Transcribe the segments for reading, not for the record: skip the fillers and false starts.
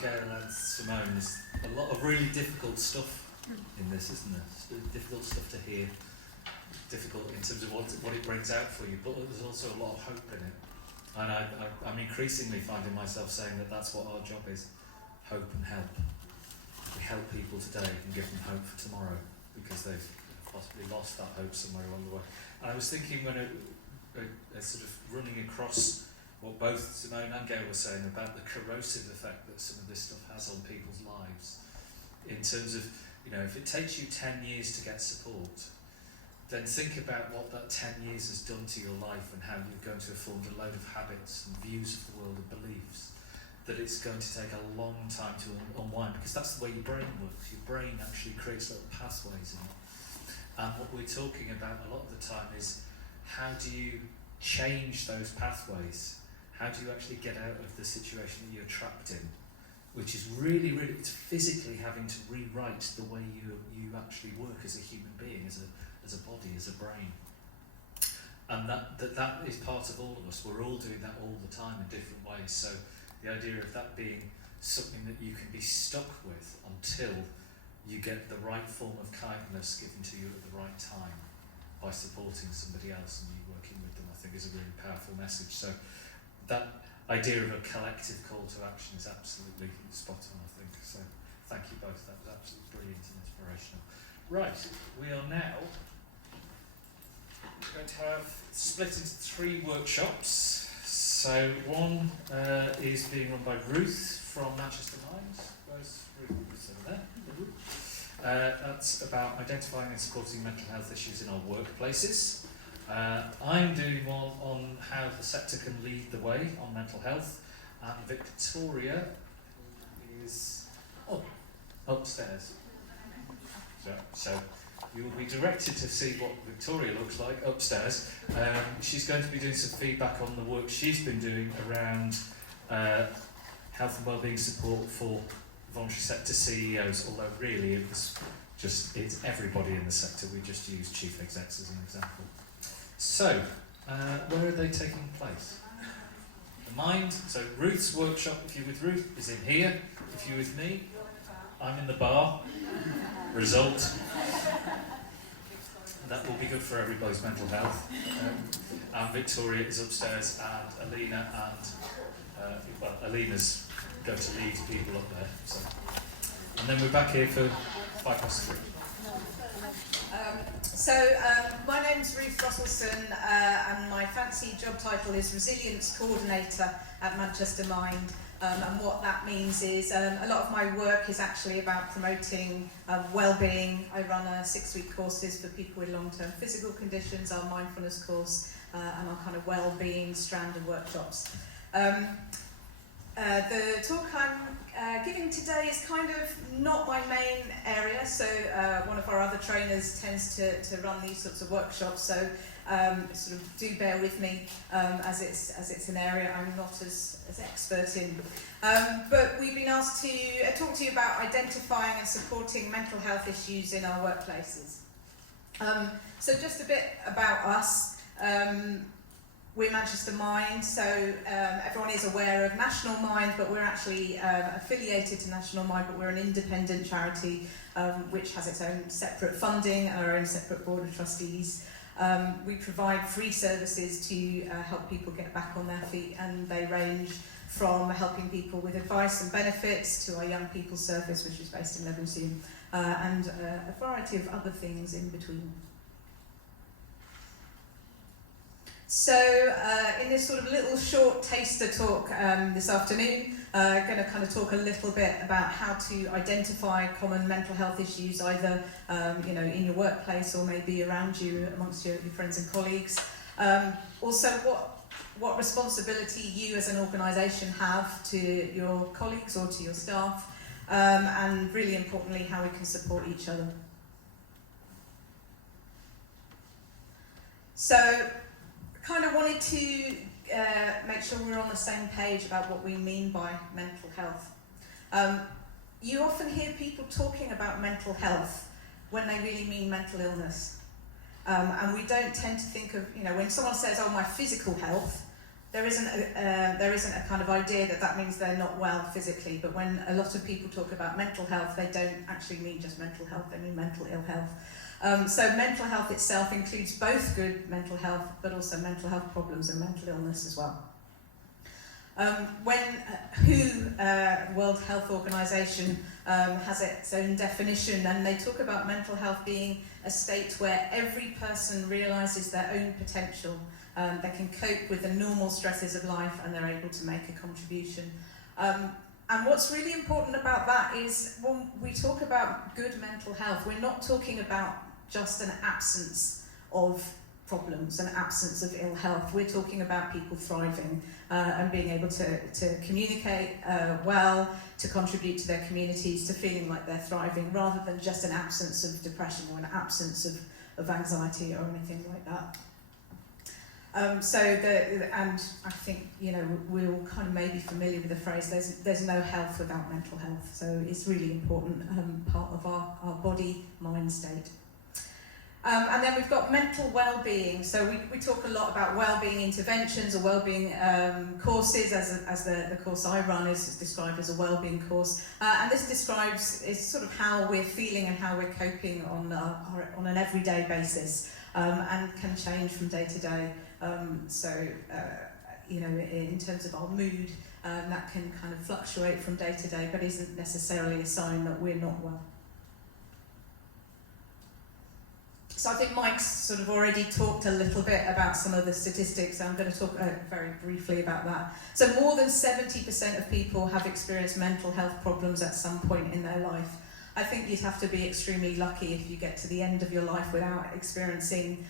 Gail and Simone, there's a lot of really difficult stuff in this, isn't there? It's really difficult stuff to hear, difficult in terms of what it brings out for you, but there's also a lot of hope in it. And I'm increasingly finding myself saying that that's what our job is, hope and help. We help people today and give them hope for tomorrow because they've possibly lost that hope somewhere along the way. And I was thinking when sort of running across what both Simone and Gail were saying about the corrosive effect that some of this stuff has on people's lives, in terms of, if it takes you 10 years to get support, then think about what that 10 years has done to your life and how you're going to have formed a load of habits and views of the world and beliefs that it's going to take a long time to unwind, because that's the way your brain works. Your brain actually creates little pathways in it. And what we're talking about a lot of the time is how do you change those pathways? How do you actually get out of the situation that you're trapped in? Which is really, really, it's physically having to rewrite the way you actually work as a human being, as a body, as a brain. And that is part of all of us. We're all doing that all the time in different ways. So the idea of that being something that you can be stuck with until you get the right form of kindness given to you at the right time by supporting somebody else and you working with them, I think is a really powerful message. So that idea of a collective call to action is absolutely spot on, I think. So thank you both. That was absolutely brilliant and inspirational. Right, we are now going to have split into 3 workshops. So one is being run by Ruth from Manchester Mind. Where's Ruth? Ruth's over there. That's about identifying and supporting mental health issues in our workplaces. I'm doing one on how the sector can lead the way on mental health, and Victoria is upstairs. So you will be directed to see what Victoria looks like upstairs. She's going to be doing some feedback on the work she's been doing around health and wellbeing support for voluntary sector CEOs, although really it's everybody in the sector. We just use chief execs as an example. So, where are they taking place? The Mind, so Ruth's workshop, if you're with Ruth, is in here. If you're with me, I'm in the bar. Result. That will be good for everybody's mental health. And Victoria is upstairs, and Alina Alina's going to lead people up there. So. And then we're back here for 3:05. My name's Ruth Russellson, and my fancy job title is Resilience Coordinator at Manchester Mind. And what that means is a lot of my work is actually about promoting well-being. I run 6-week courses for people with long-term physical conditions, our mindfulness course, and our kind of well-being strand of workshops. The talk I'm giving today is kind of not my main area, so one of our other trainers tends to run these sorts of workshops, so sort of do bear with me as it's an area I'm not as expert in. But we've been asked to talk to you about identifying and supporting mental health issues in our workplaces. So just a bit about us. We're Manchester Mind, so everyone is aware of National Mind, but we're actually affiliated to National Mind, but we're an independent charity which has its own separate funding and our own separate board of trustees. We provide free services to help people get back on their feet, and they range from helping people with advice and benefits to our young people service, which is based in Levenshulme, and a variety of other things in between. So in this sort of little short taster talk this afternoon, going to kind of talk a little bit about how to identify common mental health issues, either in your workplace or maybe around you amongst your friends and colleagues. Also, what responsibility you as an organisation have to your colleagues or to your staff, and really importantly, how we can support each other. So, kind of wanted to make sure we're on the same page about what we mean by mental health. You often hear people talking about mental health when they really mean mental illness. And we don't tend to think of, when someone says, oh, my physical health, there isn't a kind of idea that that means they're not well physically, but when a lot of people talk about mental health, they don't actually mean just mental health, they mean mental ill health. So mental health itself includes both good mental health, but also mental health problems and mental illness as well. When World Health Organization has its own definition, and they talk about mental health being a state where every person realizes their own potential, they can cope with the normal stresses of life, and they're able to make a contribution. And what's really important about that is when we talk about good mental health, we're not talking about just an absence of problems, an absence of ill health. We're talking about people thriving and being able to communicate well, to contribute to their communities, to feeling like they're thriving, rather than just an absence of depression or an absence of anxiety or anything like that. And I think, you know, we're all kind of maybe familiar with the phrase, there's no health without mental health. So it's really important part of our body-mind state. And then we've got mental well-being. So we talk a lot about well-being interventions or well-being courses, as the course I run is described as a well-being course. And this describes is sort of how we're feeling and how we're coping on an everyday basis, and can change from day to day. You know, in terms of our mood, that can kind of fluctuate from day to day, but isn't necessarily a sign that we're not well. So I think Mike's sort of already talked a little bit about some of the statistics, so I'm going to talk very briefly about that. So more than 70% of people have experienced mental health problems at some point in their life. I think you'd have to be extremely lucky if you get to the end of your life without experiencing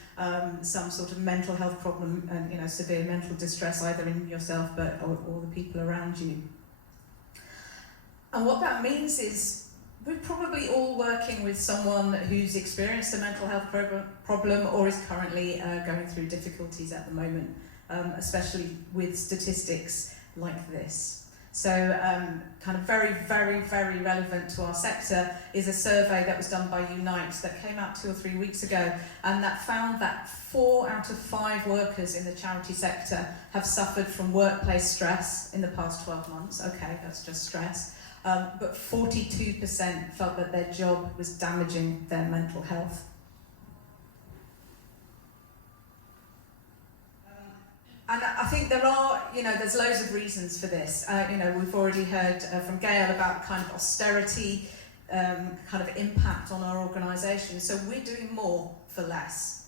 some sort of mental health problem and, you know, severe mental distress, either in yourself or the people around you. And what that means is we're probably all working with someone who's experienced a mental health problem or is currently going through difficulties at the moment, especially with statistics like this. So kind of very, very, very relevant to our sector is a survey that was done by Unite that came out 2 or 3 weeks ago, and that found that 4 out of 5 workers in the charity sector have suffered from workplace stress in the past 12 months. Okay, that's just stress. But 42% felt that their job was damaging their mental health. And I think there's loads of reasons for this. We've already heard from Gail about kind of austerity, kind of impact on our organisation. So we're doing more for less.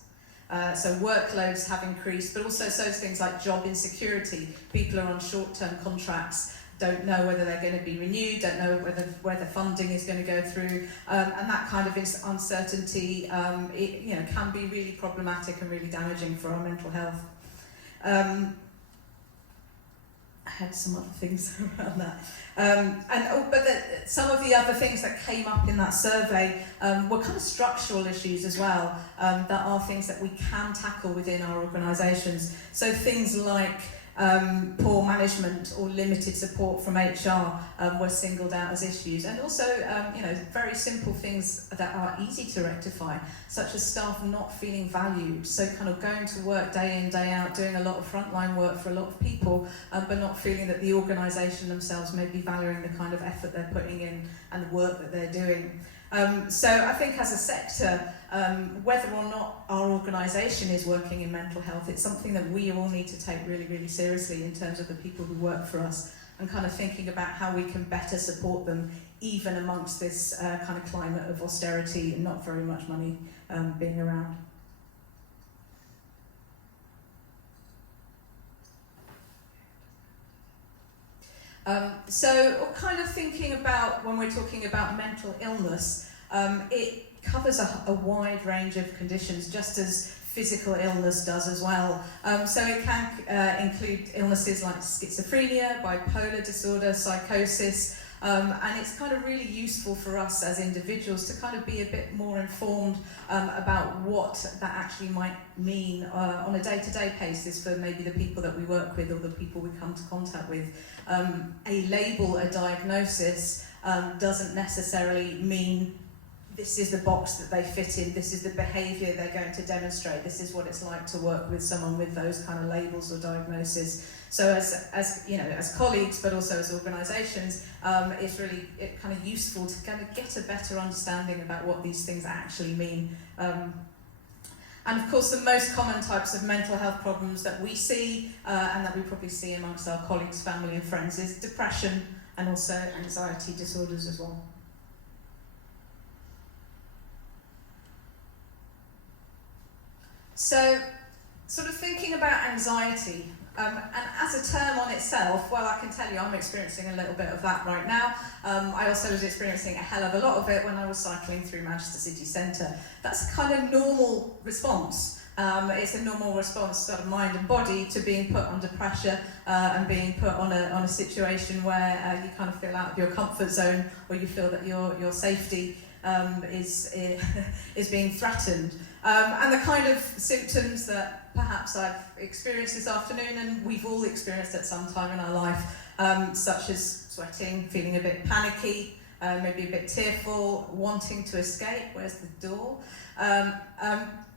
So workloads have increased, but also things like job insecurity. People are on short-term contracts, don't know whether they're going to be renewed, don't know whether funding is going to go through, and that kind of uncertainty can be really problematic and really damaging for our mental health. I had some other things around that. Some of the other things that came up in that survey were kind of structural issues as well, that are things that we can tackle within our organisations. So things like poor management or limited support from HR were singled out as issues, and also very simple things that are easy to rectify, such as staff not feeling valued. So kind of going to work day in, day out, doing a lot of frontline work for a lot of people, but not feeling that the organisation themselves may be valuing the kind of effort they're putting in and the work that they're doing. So I think as a sector, whether or not our organisation is working in mental health, it's something that we all need to take really, really seriously in terms of the people who work for us, and kind of thinking about how we can better support them even amongst this kind of climate of austerity and not very much money being around. So kind of thinking about when we're talking about mental illness, it covers a wide range of conditions, just as physical illness does as well. So it can include illnesses like schizophrenia, bipolar disorder, psychosis, and it's kind of really useful for us as individuals to kind of be a bit more informed about what that actually might mean on a day-to-day basis for maybe the people that we work with or the people we come to contact with. A label, a diagnosis, doesn't necessarily mean this is the box that they fit in, this is the behaviour they're going to demonstrate, this is what it's like to work with someone with those kind of labels or diagnoses. So as you know, as colleagues, but also as organisations, it's really kind of useful to kind of get a better understanding about what these things actually mean. And of course, the most common types of mental health problems that we see, and that we probably see amongst our colleagues, family and friends, is depression and also anxiety disorders as well. So, sort of thinking about anxiety, and as a term on itself, well, I can tell you I'm experiencing a little bit of that right now. I also was experiencing a hell of a lot of it when I was cycling through Manchester city centre. That's a kind of normal response. It's a normal response, sort of mind and body, to being put under pressure and being put on a situation where you kind of feel out of your comfort zone, or you feel that your safety is being threatened. And the kind of symptoms that perhaps I've experienced this afternoon, and we've all experienced at some time in our life, such as sweating, feeling a bit panicky, maybe a bit tearful, wanting to escape, where's the door,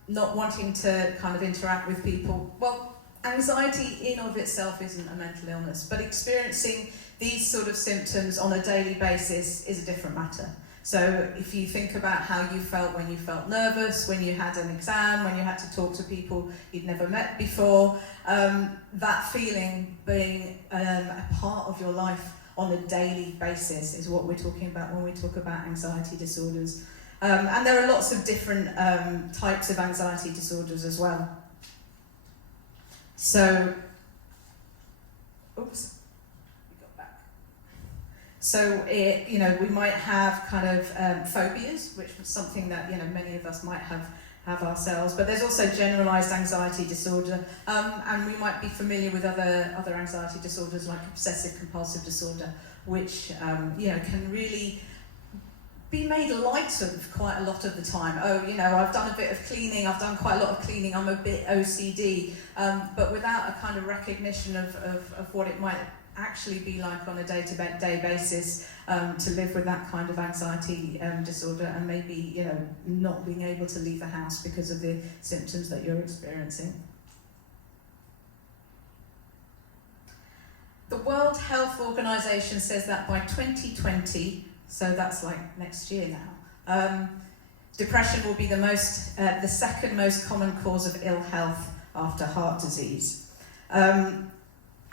not wanting to kind of interact with people. Well, anxiety in of itself isn't a mental illness, but experiencing these sort of symptoms on a daily basis is a different matter. So if you think about how you felt when you felt nervous, when you had an exam, when you had to talk to people you'd never met before, that feeling being a part of your life on a daily basis is what we're talking about when we talk about anxiety disorders. And there are lots of different types of anxiety disorders as well. So, oops. So, we might have kind of phobias, which was something that, many of us might have ourselves. But there's also generalised anxiety disorder, and we might be familiar with other anxiety disorders like obsessive compulsive disorder, which, can really be made light of quite a lot of the time. Oh, I've done a bit of cleaning, I've done quite a lot of cleaning, I'm a bit OCD, but without a kind of recognition of what it might actually be like on a day-to-day basis to live with that kind of anxiety disorder, and maybe not being able to leave the house because of the symptoms that you're experiencing. The World Health Organization says that by 2020, so that's like next year now, depression will be the second most common cause of ill health after heart disease.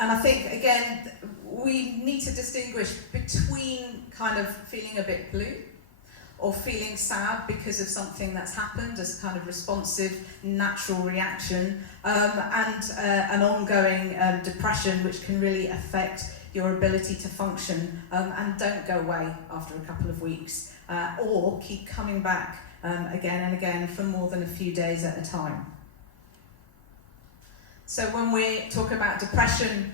And I think, again, we need to distinguish between kind of feeling a bit blue or feeling sad because of something that's happened as kind of responsive, natural reaction, and an ongoing depression which can really affect your ability to function and don't go away after a couple of weeks or keep coming back again and again for more than a few days at a time. So when we talk about depression,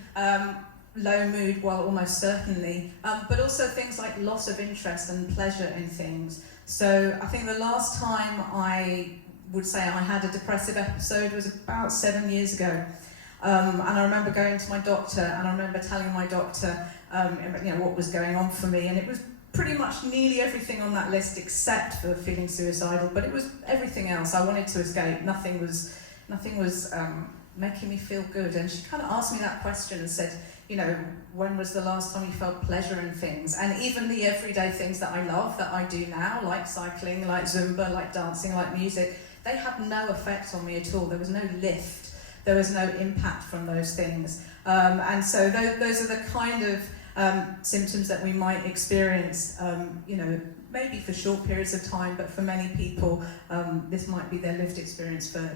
low mood, well, almost certainly, but also things like loss of interest and pleasure in things. So I think the last time I would say I had a depressive episode was about 7 years ago. And I remember going to my doctor, and I remember telling my doctor what was going on for me, and it was pretty much nearly everything on that list except for feeling suicidal, but it was everything else. I wanted to escape. Nothing was making me feel good. And she kind of asked me that question and said, when was the last time you felt pleasure in things? And even the everyday things that I love, that I do now, like cycling, like Zumba, like dancing, like music, they had no effect on me at all. There was no lift. There was no impact from those things. And so those are the kind of symptoms that we might experience, maybe for short periods of time, but for many people, this might be their lived experience for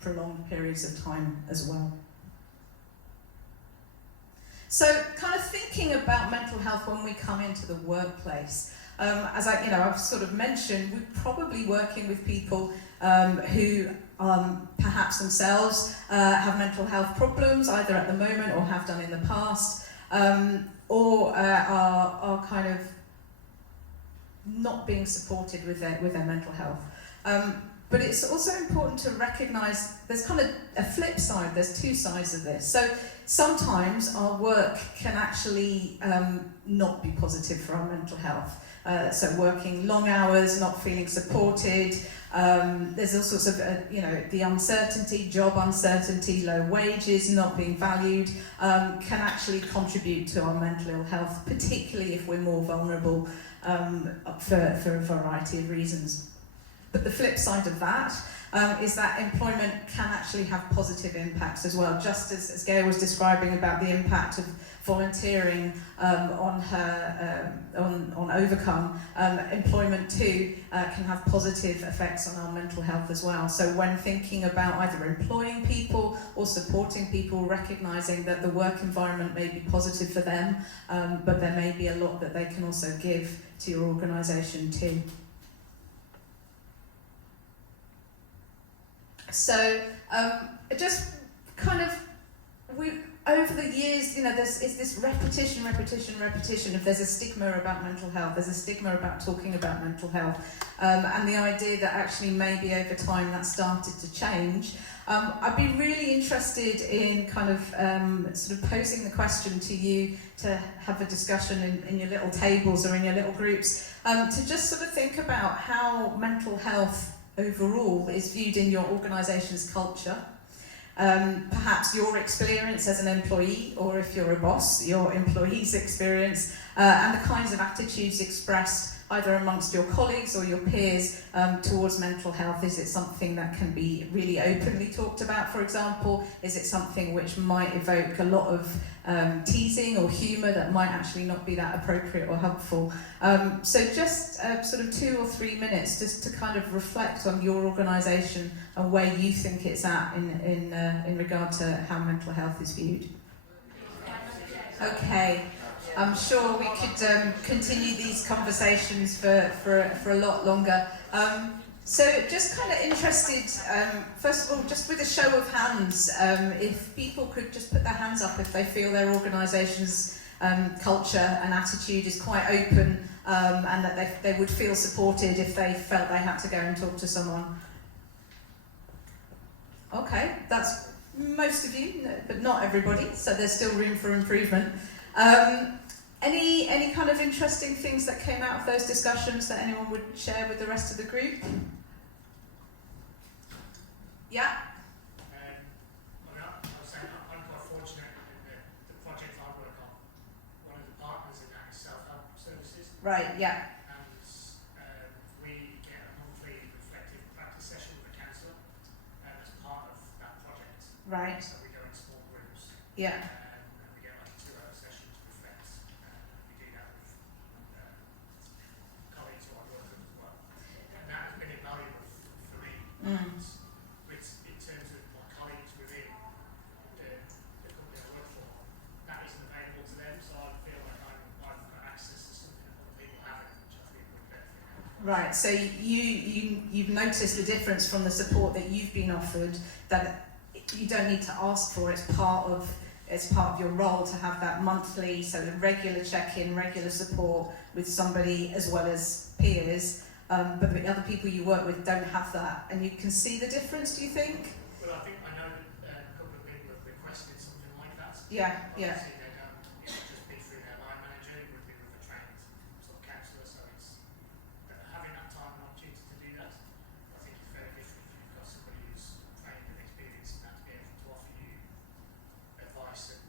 prolonged periods of time as well. So, kind of thinking about mental health when we come into the workplace, as I've sort of mentioned, we're probably working with people who perhaps themselves have mental health problems, either at the moment or have done in the past, or are kind of not being supported with their mental health. But it's also important to recognise there's kind of a flip side, there's two sides of this. So sometimes our work can actually not be positive for our mental health. So working long hours, not feeling supported, there's all sorts of, the uncertainty, job uncertainty, low wages, not being valued, can actually contribute to our mental ill health, particularly if we're more vulnerable for a variety of reasons. But the flip side of that is that employment can actually have positive impacts as well, just as Gail was describing about the impact of volunteering on Overcome. Employment too can have positive effects on our mental health as well. So when thinking about either employing people or supporting people, recognising that the work environment may be positive for them, but there may be a lot that they can also give to your organisation too. So just kind of, over the years, there's this repetition. If there's a stigma about mental health, there's a stigma about talking about mental health, and the idea that actually maybe over time that started to change. I'd be really interested in kind of sort of posing the question to you to have a discussion in your little tables or in your little groups, to just sort of think about how mental health overall is viewed in your organisation's culture. Perhaps your experience as an employee, or if you're a boss, your employees' experience, and the kinds of attitudes expressed either amongst your colleagues or your peers towards mental health. Is it something that can be really openly talked about, for example? Is it something which might evoke a lot of teasing or humour that might actually not be that appropriate or helpful? So just sort of 2 or 3 minutes just to kind of reflect on your organisation and where you think it's at in regard to how mental health is viewed. Okay. I'm sure we could continue these conversations for a lot longer. So just kind of interested, first of all, just with a show of hands, if people could just put their hands up if they feel their organisation's culture and attitude is quite open, and that they would feel supported if they felt they had to go and talk to someone. Okay, that's most of you, but not everybody, so there's still room for improvement. Any kind of interesting things that came out of those discussions that anyone would share with the rest of the group? Yeah? I was saying I'm quite fortunate in the project I work on. One of the partners in that is self-help services. Right, yeah. And we get a monthly reflective practice session with a counsellor as part of that project. Right. So we go in small groups. Yeah. And we get like a 2-hour session to reflect. We do that with colleagues who I work with as well. And that has been invaluable for me. Which, in terms of my colleagues within the company I work for, that isn't available to them, so I feel like I've got access to something that other people haven't, which I think would benefit. Right, so you've noticed the difference from the support that you've been offered, that you don't need to ask for, it's part of your role to have that monthly, so the regular check-in, regular support with somebody as well as peers, but the other people you work with don't have that, and you can see the difference, do you think? Well, I know that a couple of people have requested something like that. Yeah, yeah. Obviously, they don't, it would just be through their line manager, it would be with a trained sort of counsellor, so it's having that time and opportunity to do that, I think is very different if you've got somebody who's trained and experienced in that to be able to offer you advice and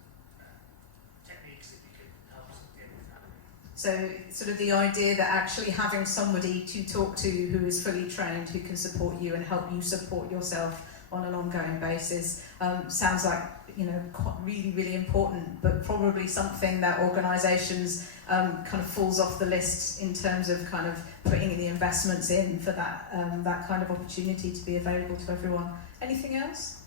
techniques that you can help us deal with that. So sort of the idea that actually having somebody to talk to who is fully trained, who can support you and help you support yourself on an ongoing basis, sounds like, quite really, really important, but probably something that organisations kind of falls off the list in terms of kind of putting the investments in for that kind of opportunity to be available to everyone. Anything else?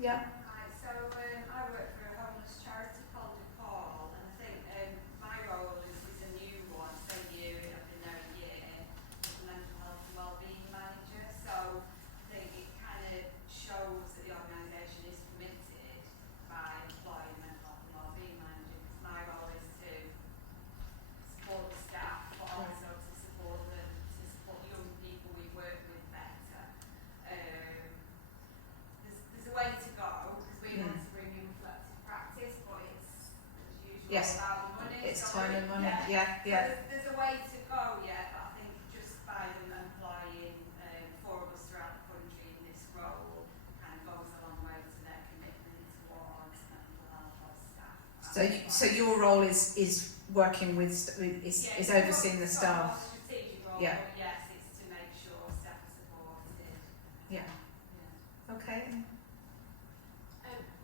Yeah. Hi, so I work for a homeless charity called DePaul, and I think my role is a new one, same year, I've been there a year, as a mental health and wellbeing manager, so I think it kind of shows that the organisation is committed by employing a mental health and wellbeing manager, because my role is to support the staff, but also to support young people we work with It's sorry. time and money. Yeah. Yeah. There's a way to go yet, but I think just by them applying for us throughout the country in this role kind of goes a long way to their commitment towards mental health of staff. So your role is working with is overseeing the staff. Strategic role, Yeah. but yes, it's to make sure staff are supported. Yeah. Okay.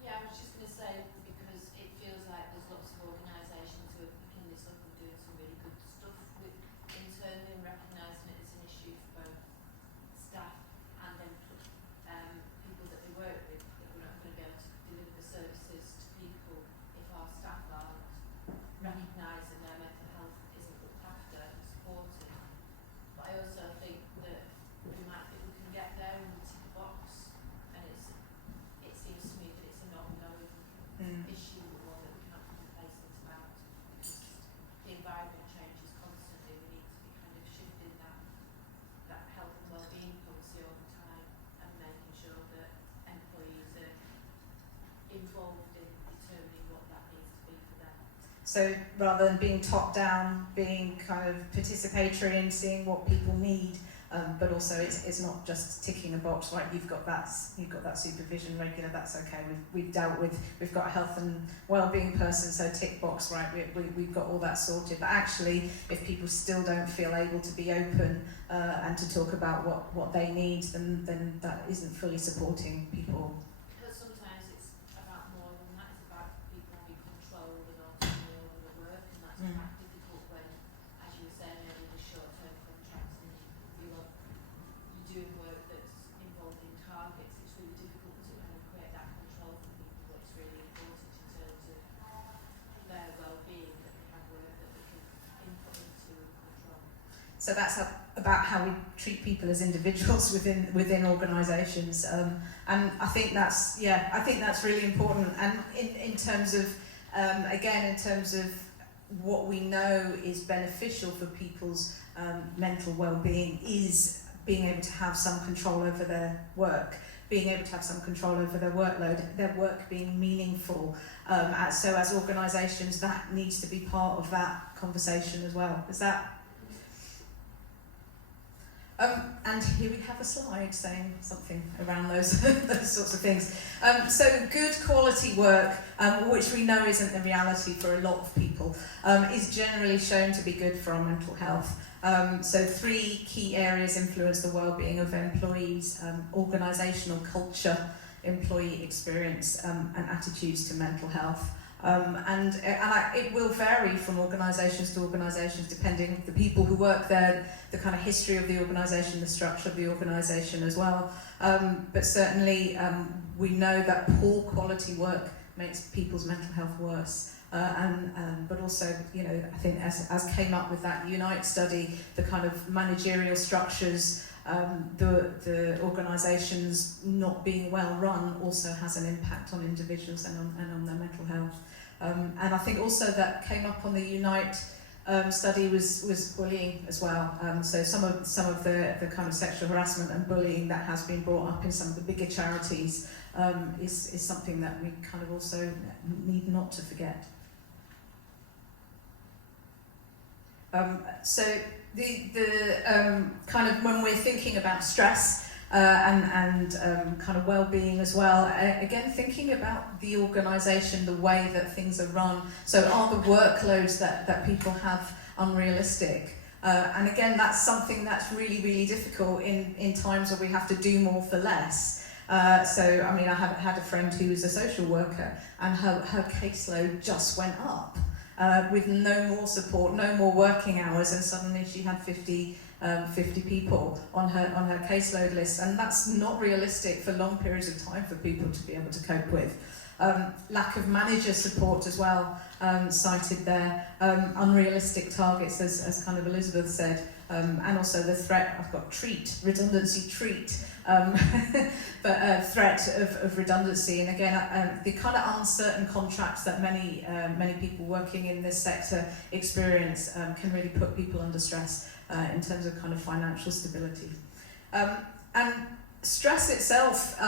Yeah, I was just going to say, because it feels like there's lots of organisations who are picking this up and doing some really good stuff with internally and recognising it as an issue for both staff and then people that they work with, that we're not going to be able to deliver the services to people if our staff aren't recognising their mental health isn't looked after and supported. But I also think that we can get there and we tick a box, and it seems to me that it's an ongoing issue or that we cannot be complacent about, because the environment changes constantly. We need to be kind of shifting that health and wellbeing policy all the time and making sure that employees are involved in determining what that needs to be for them. So rather than being top down, being kind of participatory in seeing what people need, but also it's not just ticking a box. Right, you've got that supervision regular. That's okay. We've got a health and wellbeing person. So tick box. Right, we've got all that sorted. But actually, if people still don't feel able to be open and to talk about what they need, then that isn't fully supporting people. But sometimes it's about more than that. It's about people having control and autonomy over the work, and that's quite difficult when, as you were saying earlier, the short-term contracts and you're doing work that's involved in targets. It's really difficult to kind of create that control for people. But it's really important in terms of their well-being that they have work that they can input into and control. So that's about how we treat people as individuals within organisations, and I think that's really important. And in terms of in terms of what we know is beneficial for people's mental well-being is being able to have some control over their work, being able to have some control over their workload, their work being meaningful. So as organisations, that needs to be part of that conversation as well. Is that? And here we have a slide saying something around those sorts of things. So good quality work, which we know isn't the reality for a lot of people, is generally shown to be good for our mental health. So 3 key areas influence the well-being of employees: organisational culture, employee experience, and attitudes to mental health. It will vary from organisations to organisations depending on the people who work there, the kind of history of the organisation, the structure of the organisation as well. But certainly we know that poor quality work makes people's mental health worse. But also, I think as came up with that Unite study, the kind of managerial structures, the organisations not being well run also has an impact on individuals and on their mental health. And I think also that came up on the Unite study was bullying as well. So some of the kind of sexual harassment and bullying that has been brought up in some of the bigger charities is something that we kind of also need not to forget. So the kind of when we're thinking about stress and kind of well-being as well, again thinking about the organisation, the way that things are run. So are the workloads that people have unrealistic? And again, that's something that's really, really difficult in times where we have to do more for less. So, I mean, I had a friend who was a social worker, and her caseload just went up. With no more support, no more working hours, and suddenly she had 50 people on her caseload list, and that's not realistic for long periods of time for people to be able to cope with. Lack of manager support as well, cited there. Unrealistic targets, as kind of Elizabeth said, and also the threat. I've got redundancy treat. But threat of redundancy, and again the kind of uncertain contracts that many people working in this sector experience can really put people under stress in terms of kind of financial stability. And Stress itself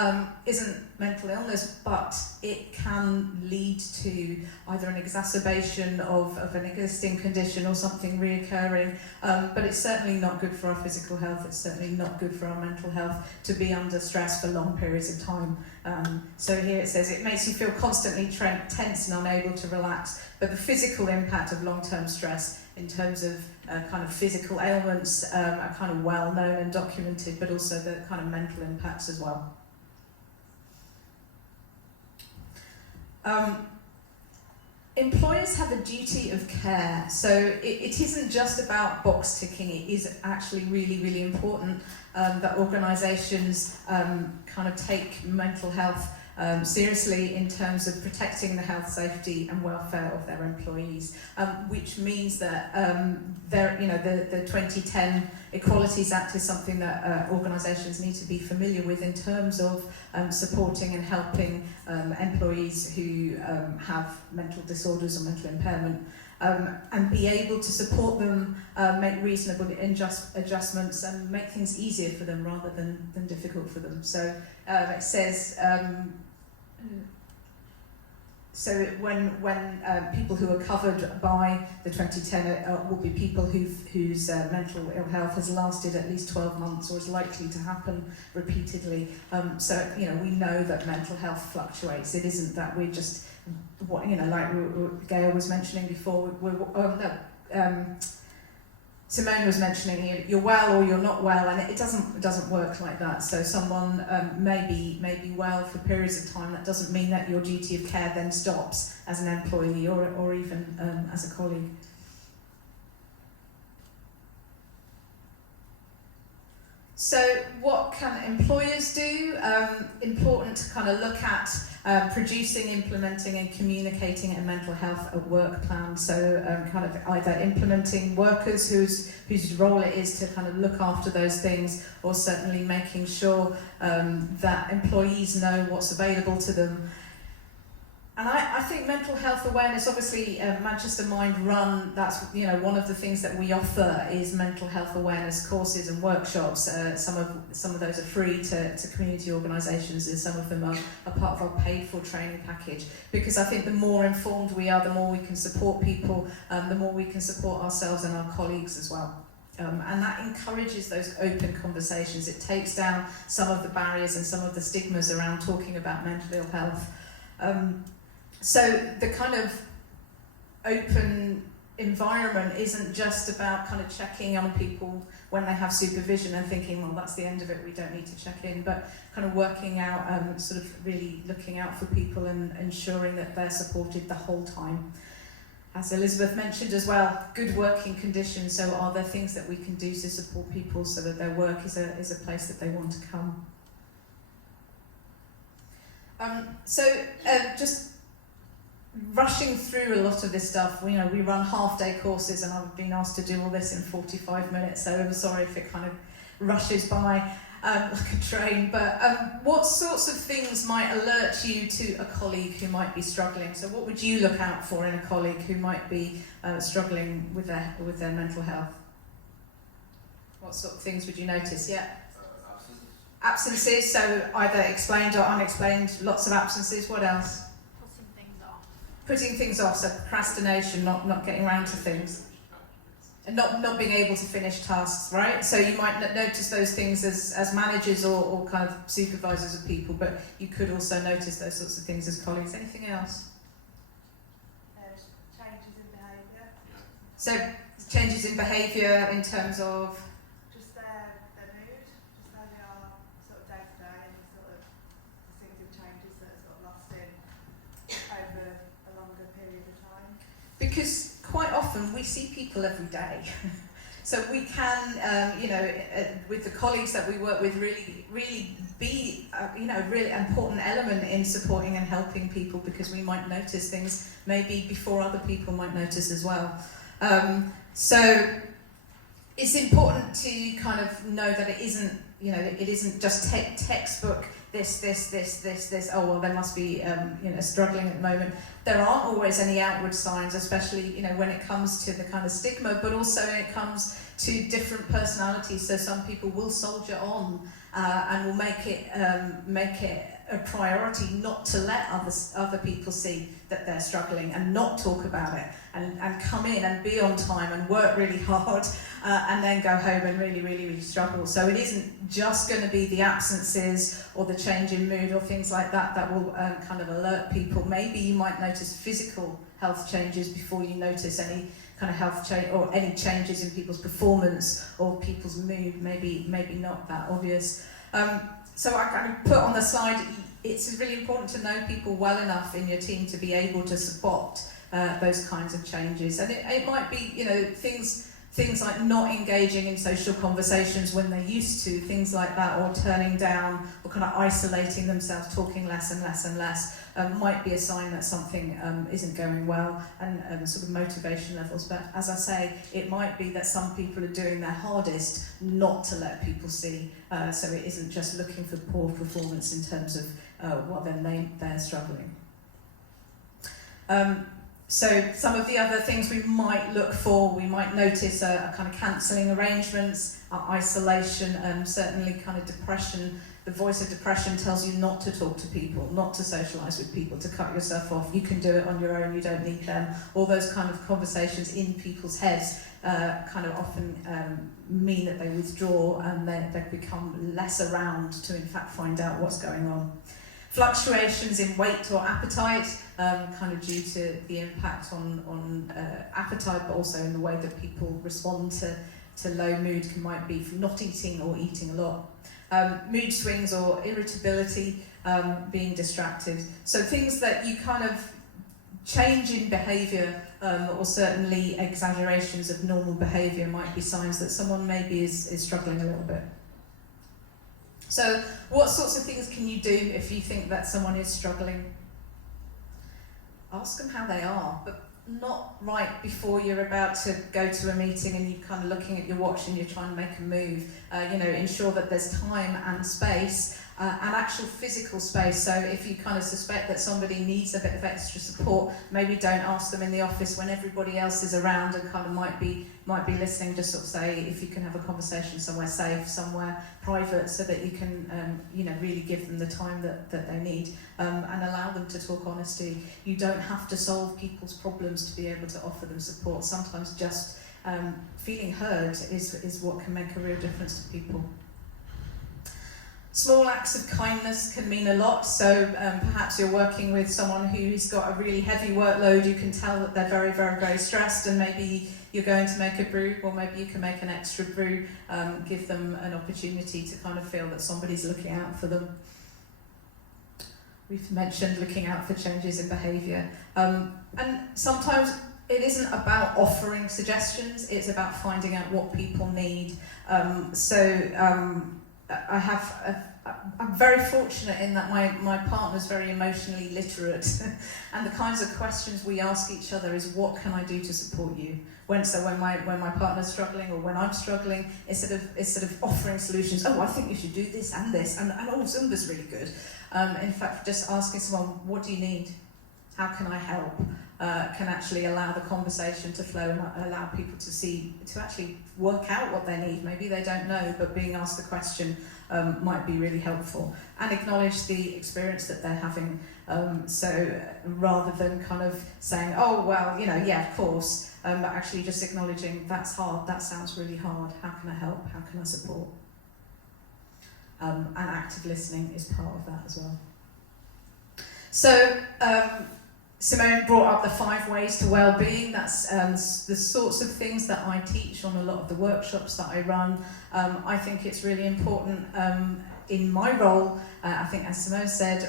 isn't mental illness, but it can lead to either an exacerbation of an existing condition or something reoccurring. But it's certainly not good for our physical health. It's certainly not good for our mental health to be under stress for long periods of time. So here it says it makes you feel constantly tense and unable to relax. But the physical impact of long-term stress in terms of kind of physical ailments are kind of well known and documented, but also the kind of mental impacts as well. Employers have a duty of care, so it isn't just about box ticking. It is actually really, really important that organisations kind of take mental health seriously in terms of protecting the health, safety and welfare of their employees, which means that the 2010 Equalities Act is something that organisations need to be familiar with in terms of supporting and helping employees who have mental disorders or mental impairment, and be able to support them, make reasonable adjustments and make things easier for them rather than difficult for them. So it says when people who are covered by the 2010 will be people whose mental ill health has lasted at least 12 months or is likely to happen repeatedly. So we know that mental health fluctuates. It isn't that we're just like Gail was mentioning before. Simone was mentioning you're well or you're not well, and it doesn't work like that. So someone may be well for periods of time. That doesn't mean that your duty of care then stops as an employee or even as a colleague. So what can employers do? Important to kind of look at producing, implementing and communicating a mental health at work plan. So kind of either implementing workers whose role it is to kind of look after those things, or certainly making sure that employees know what's available to them. And I think mental health awareness, obviously Manchester Mind Run, that's one of the things that we offer is mental health awareness courses and workshops. Some of those are free to community organisations, and some of them are part of our paid for training package. Because I think the more informed we are, the more we can support people, the more we can support ourselves and our colleagues as well. And that encourages those open conversations. It takes down some of the barriers and some of the stigmas around talking about mental ill health. So the kind of open environment isn't just about kind of checking on people when they have supervision and thinking, well, that's the end of it, we don't need to check in, but kind of working out, sort of really looking out for people and ensuring that they're supported the whole time. As Elizabeth mentioned as well, good working conditions. So are there things that we can do to support people so that their work is a place that they want to come? Just rushing through a lot of this stuff, we run half-day courses, and I've been asked to do all this in 45 minutes, so I'm sorry if it kind of rushes by like a train. But what sorts of things might alert you to a colleague who might be struggling? So what would you look out for in a colleague who might be struggling with their mental health? What sort of things would you notice? Yeah. Absences, so either explained or unexplained, lots of absences. What else? Putting things off, so procrastination, not getting around to things. And not being able to finish tasks, right? So you might notice those things as managers or kind of supervisors of people, but you could also notice those sorts of things as colleagues. Anything else? Changes in behaviour. So changes in behaviour in terms of? Just their mood, just how they are sort of day to day, and sort of the things and changes that are sort of lost in over a longer period of time. Because quite often we see people every day. So we can, with the colleagues that we work with, really be, really important element in supporting and helping people, because we might notice things maybe before other people might notice as well. So it's important to kind of know that it isn't you know, it isn't just textbook this. Oh well, they must be you know, struggling at the moment. There aren't always any outward signs, especially, you know, when it comes to the kind of stigma, but also when it comes to different personalities. So some people will soldier on and will make it a priority not to let other people see that they're struggling and not talk about it, and come in and be on time and work really hard and then go home and really struggle. So it isn't just going to be the absences or the change in mood or things like that that will kind of alert people. Maybe you might notice physical health changes before you notice any kind of health change or any changes in people's performance or people's mood. Maybe not that obvious. So I kind of put on the slide, it's really important to know people well enough in your team to be able to spot those kinds of changes. And it might be, you know, things like not engaging in social conversations when they used to, things like that, or turning down or kind of isolating themselves, talking less and less, might be a sign that something isn't going well, and sort of motivation levels. But as I say, it might be that some people are doing their hardest not to let people see, so it isn't just looking for poor performance in terms of what they're struggling. So some of the other things we might look for, we might notice a kind of cancelling arrangements, isolation, certainly kind of depression. The voice of depression tells you not to talk to people, not to socialise with people, to cut yourself off. You can do it on your own, you don't need them. All those kind of conversations in people's heads kind of often mean that they withdraw and they become less around to in fact find out what's going on. Fluctuations in weight or appetite, kind of due to the impact on appetite, but also in the way that people respond to low mood, might be from not eating or eating a lot. Mood swings or irritability, being distracted. So things that you kind of change in behaviour, or certainly exaggerations of normal behaviour, might be signs that someone maybe is struggling a little bit. So what sorts of things can you do if you think that someone is struggling? Ask them how they are, but not right before you're about to go to a meeting and you're kind of looking at your watch and you're trying to make a move. You know, ensure that there's time and space, and actual physical space. So if you kind of suspect that somebody needs a bit of extra support, maybe don't ask them in the office when everybody else is around and kind of might be listening. Just sort of say if you can have a conversation somewhere safe, somewhere private, so that you can you know, really give them the time that they need, and allow them to talk honestly. You don't have to solve people's problems to be able to offer them support. Sometimes just feeling heard is what can make a real difference to people. Small acts of kindness can mean a lot. So perhaps you're working with someone who's got a really heavy workload. You can tell that they're very stressed, and maybe you're going to make a brew, or maybe you can make an extra brew, give them an opportunity to kind of feel that somebody's looking out for them. We've mentioned looking out for changes in behaviour. And sometimes it isn't about offering suggestions, it's about finding out what people need. I'm very fortunate in that my partner's very emotionally literate, and the kinds of questions we ask each other is, what can I do to support you? When my partner's struggling or when I'm struggling, instead of offering solutions, oh, I think you should do this and oh, Zumba's really good. In fact, just asking someone, what do you need? How can I help? Can actually allow the conversation to flow and allow people to actually work out what they need. Maybe they don't know, but being asked the question might be really helpful. And acknowledge the experience that they're having. So rather than kind of saying, oh, well, you know, yeah, of course, but actually just acknowledging, that's hard, that sounds really hard, how can I help, how can I support? And active listening is part of that as well. So, Simone brought up the 5 ways to well-being. That's the sorts of things that I teach on a lot of the workshops that I run. I think it's really important in my role, I think as Simone said,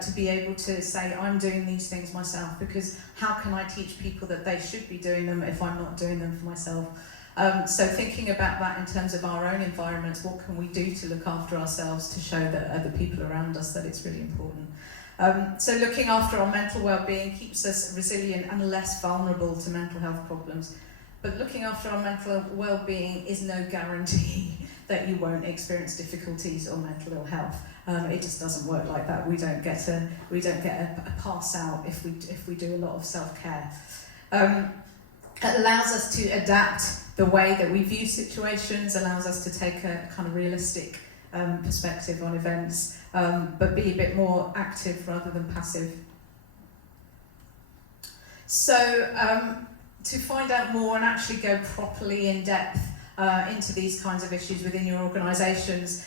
to be able to say, I'm doing these things myself, because how can I teach people that they should be doing them if I'm not doing them for myself? So thinking about that in terms of our own environments, what can we do to look after ourselves to show that other people around us that it's really important? So looking after our mental well-being keeps us resilient and less vulnerable to mental health problems. But looking after our mental well-being is no guarantee that you won't experience difficulties or mental ill health. It just doesn't work like that. We don't get a pass out if we do a lot of self-care. It allows us to adapt the way that we view situations, allows us to take a kind of realistic perspective on events, but be a bit more active rather than passive. So to find out more and actually go properly in depth into these kinds of issues within your organisations,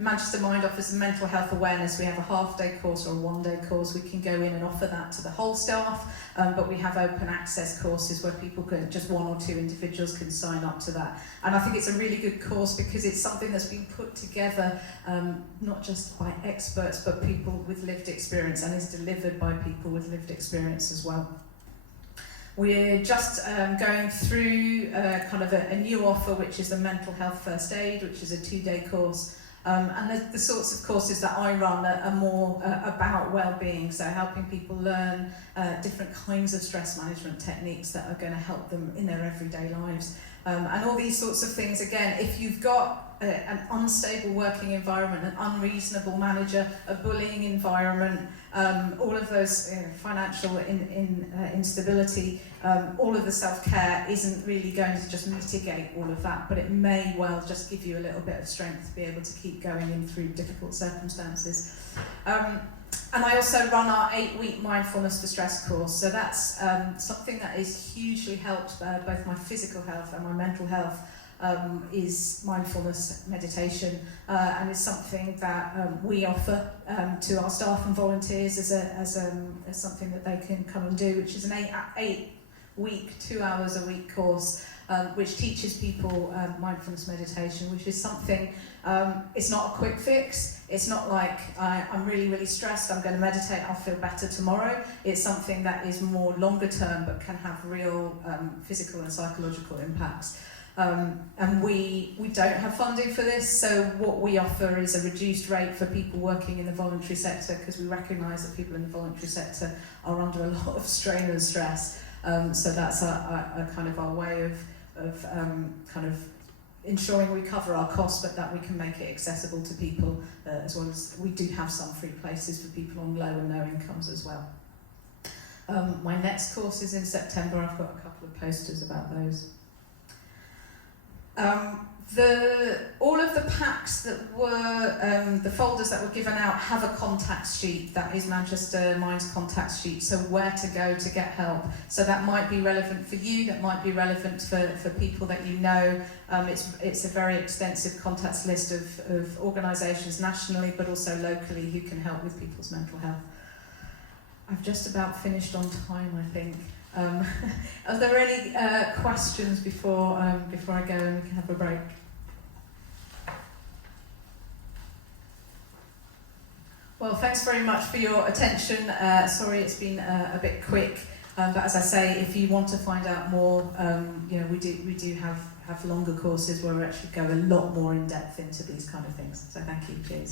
Manchester Mind offers mental health awareness. We have a half-day course or a one-day course. We can go in and offer that to the whole staff, but we have open access courses where people can, just one or two individuals can sign up to that. And I think it's a really good course because it's something that's been put together not just by experts, but people with lived experience, and is delivered by people with lived experience as well. We're just going through kind of a new offer, which is the Mental Health First Aid, which is a 2-day course. And the sorts of courses that I run are more about well-being, so helping people learn different kinds of stress management techniques that are going to help them in their everyday lives. And all these sorts of things, again, if you've got an unstable working environment, an unreasonable manager, a bullying environment, all of those financial instability, all of the self-care isn't really going to just mitigate all of that, but it may well just give you a little bit of strength to be able to keep going in through difficult circumstances. And I also run our 8-week Mindfulness for Stress course, so that's something that is hugely helped both my physical health and my mental health. Is mindfulness meditation, and is something that we offer to our staff and volunteers as something that they can come and do, which is an 8-week, 2 hours a week course, which teaches people mindfulness meditation, which is something, it's not a quick fix. It's not like I'm really, really stressed, I'm going to meditate, I'll feel better tomorrow. It's something that is more longer term, but can have real physical and psychological impacts. And we don't have funding for this, so what we offer is a reduced rate for people working in the voluntary sector, because we recognise that people in the voluntary sector are under a lot of strain and stress. So that's a kind of our way of kind of ensuring we cover our costs, but that we can make it accessible to people, as well as we do have some free places for people on low and no incomes as well. My next course is in September. I've got a couple of posters about those. All of the packs that were, the folders that were given out have a contact sheet. That is Manchester Mind's contact sheet, so where to go to get help. So that might be relevant for you, that might be relevant for people that you know. It's a very extensive contacts list of organisations nationally, but also locally, who can help with people's mental health. I've just about finished on time, I think. Are there any questions before I go and we can have a break? Well, thanks very much for your attention. Sorry it's been a bit quick, but as I say, if you want to find out more, we do have longer courses where we actually go a lot more in depth into these kind of things. So thank you. Cheers.